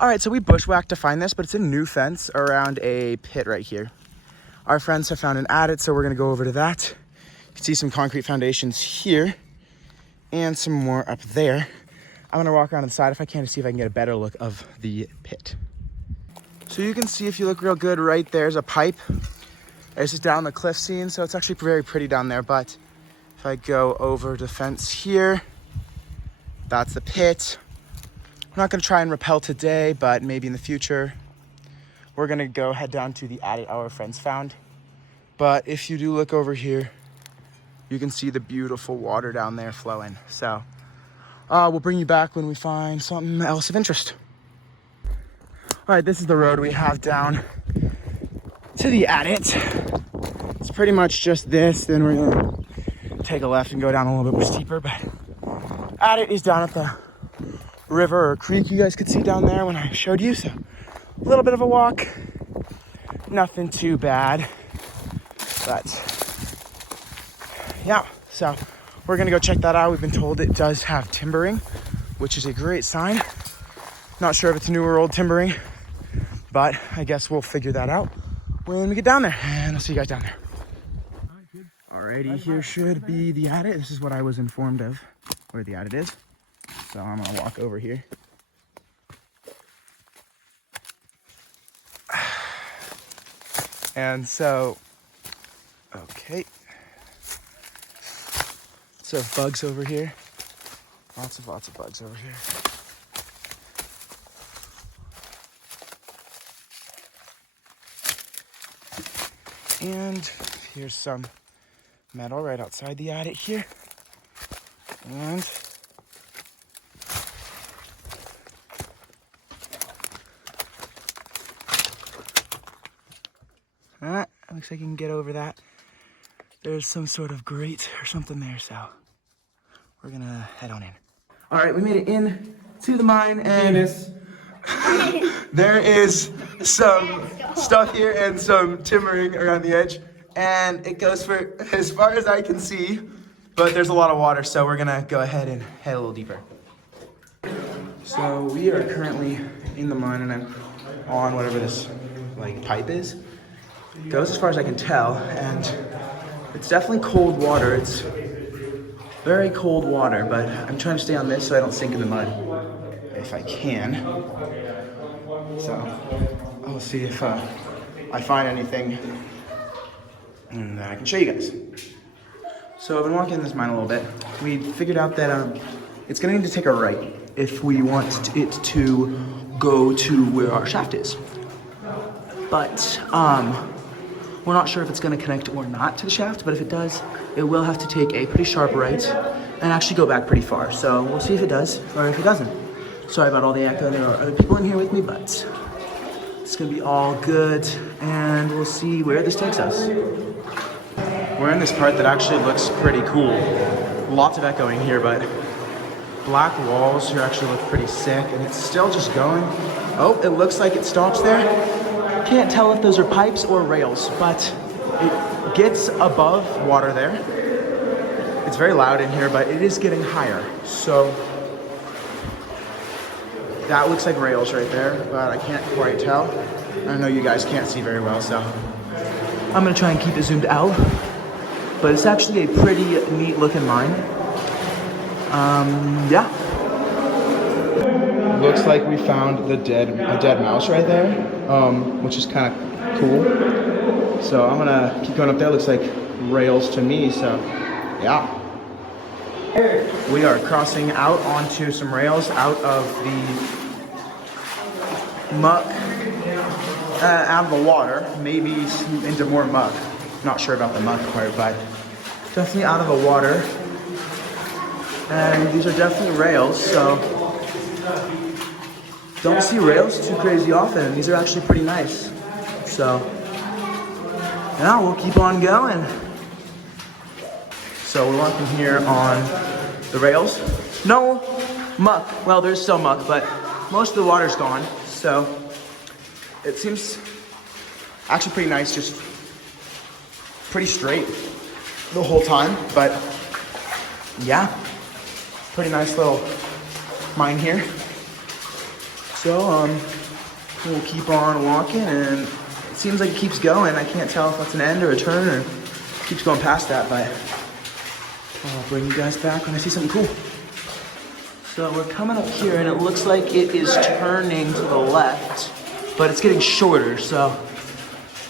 All right, so we bushwhacked to find this, but it's a new fence around a pit right here. Our friends have found an adit, so we're gonna go over to that. You can see some concrete foundations here and some more up there. I'm gonna walk around to the side if I can to see if I can get a better look of the pit. So you can see, if you look real good, right there's a pipe. It's just down the cliff scene, so it's actually very pretty down there. But if I go over the fence here, that's the pit. We're not gonna try and rappel today, but maybe in the future. We're gonna go head down to the adit our friends found. But if you do look over here, you can see the beautiful water down there flowing. So we'll bring you back when we find something else of interest. All right, this is the road we have down to the adit. It's pretty much just this. Then we're gonna take a left and go down a little bit more steeper. But adit is down at the river or creek you guys could see down there when I showed you. So a little bit of a walk, nothing too bad, but yeah, so we're gonna go check that out. We've been told it does have timbering, which is a great sign. Not sure if it's new or old timbering, but I guess we'll figure that out when we get down there, and I'll see you guys down there. Alrighty, here should be the adit. This is what I was informed of where the adit is. So I'm gonna walk over here. And so, okay. So bugs over here. Lots of bugs over here. And here's some metal right outside the adit here. And looks like you can get over that. There's some sort of grate or something there, so we're gonna head on in. All right, we made it in to the mine, and there is some stuff here and some timbering around the edge, and it goes for as far as I can see, but there's a lot of water, so we're gonna go ahead and head a little deeper. So we are currently in the mine, and I'm on whatever this pipe is. It goes as far as I can tell, and it's definitely cold water. It's very cold water, but I'm trying to stay on this so I don't sink in the mud if I can. So I'll see if I find anything that I can show you guys. So I've been walking in this mine a little bit. We figured out that it's gonna need to take a right if we want it to go to where our shaft is. But we're not sure if it's gonna connect or not to the shaft, but if it does, it will have to take a pretty sharp right and actually go back pretty far. So we'll see if it does or if it doesn't. Sorry about all the echo. There are other people in here with me, but it's gonna be all good, and we'll see where this takes us. We're in this part that actually looks pretty cool. Lots of echoing here, but black walls here actually look pretty sick, and it's still just going. Oh, it looks like it stops there. Can't tell if those are pipes or rails, but it gets above water there. It's very loud in here, but it is getting higher. So that looks like rails right there, but I can't quite tell. I know you guys can't see very well, so I'm gonna try and keep it zoomed out. But it's actually a pretty neat looking mine. Yeah. Looks like we found a dead mouse right there, which is kind of cool. So I'm gonna keep going up there. Looks like rails to me, so yeah. We are crossing out onto some rails out of the muck, out of the water, maybe into more muck. Not sure about the muck part, but definitely out of the water. And these are definitely rails, so don't see rails too crazy often. These are actually pretty nice. So yeah, we'll keep on going. So we're walking here on the rails. No muck. Well, there's still muck, but most of the water's gone. So it seems actually pretty nice, just pretty straight the whole time. But yeah, pretty nice little mine here. So we'll keep on walking, and it seems like it keeps going. I can't tell if that's an end or a turn or keeps going past that, but I'll bring you guys back when I see something cool. So we're coming up here, and it looks like it is turning to the left, but it's getting shorter, so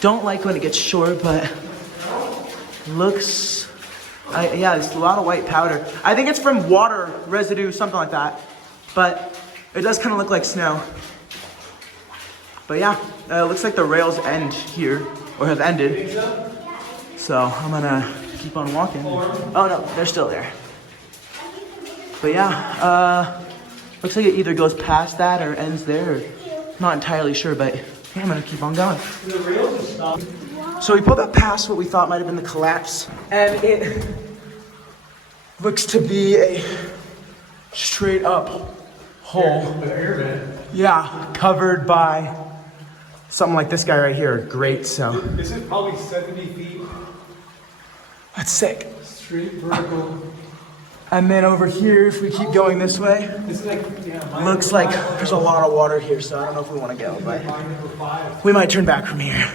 don't like when it gets short, but looks, yeah, there's a lot of white powder. I think it's from water residue, something like that, but it does kind of look like snow. But yeah, it looks like the rails end here, or have ended. So I'm gonna keep on walking. Oh no, they're still there. But yeah, looks like it either goes past that or ends there. Or, not entirely sure, but yeah, I'm gonna keep on going. So we pulled up past what we thought might have been the collapse, and it looks to be a straight up hole. Yeah, covered by something like this guy right here. Great, so. This is probably 70 feet. That's sick. Straight vertical. And then over here, if we keep going this way, This is like, yeah, looks like there's a lot of water here, so I don't know if we want to go, but we might turn back from here.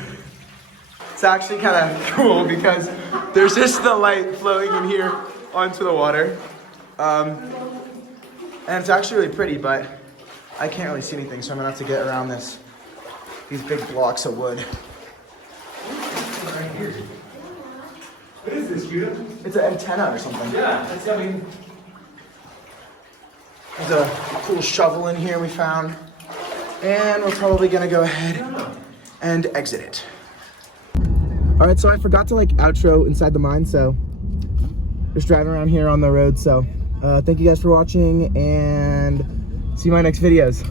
It's actually kind of cool because there's just the light flowing in here onto the water. And it's actually really pretty, but I can't really see anything, so I'm gonna have to get around these big blocks of wood. right here. What is this, Judah? It's an antenna or something. Yeah, that's, I mean, There's a cool shovel in here we found. And we're probably gonna go ahead and exit it. All right, so I forgot to outro inside the mine, so just driving around here on the road. So thank you guys for watching, and see you in my next videos.